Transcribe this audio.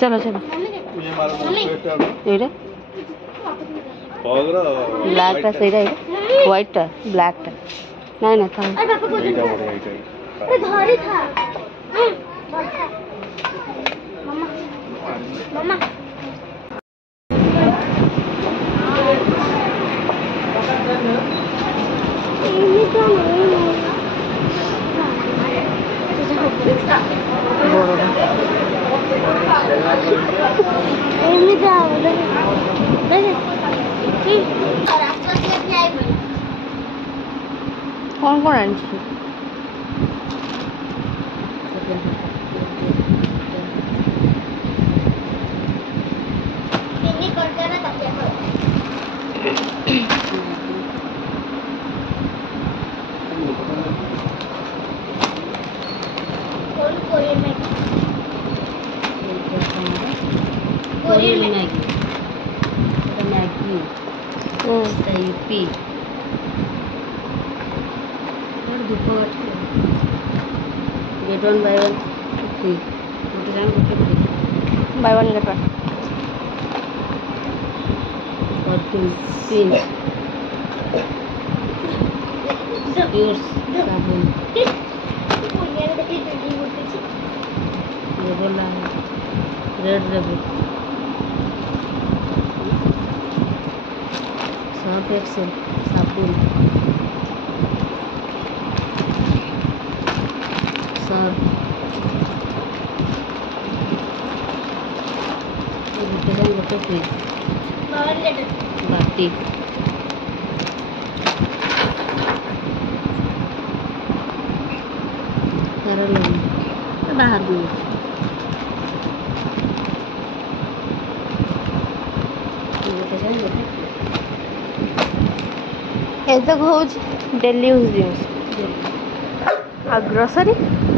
चलो चलो ब्लैक टा सही रहेगा व्हाइट टा ब्लैक टा नहीं ना था मम्मा कौन कौन aunty get one by one free by one get one और तीन साबुन ये बोला रेड रेबिट सर्फ एक्सेल साबुन सर्फ गोटे फ्री बाटी बाहर भी ऐसा डेली यूज ग्रोसरी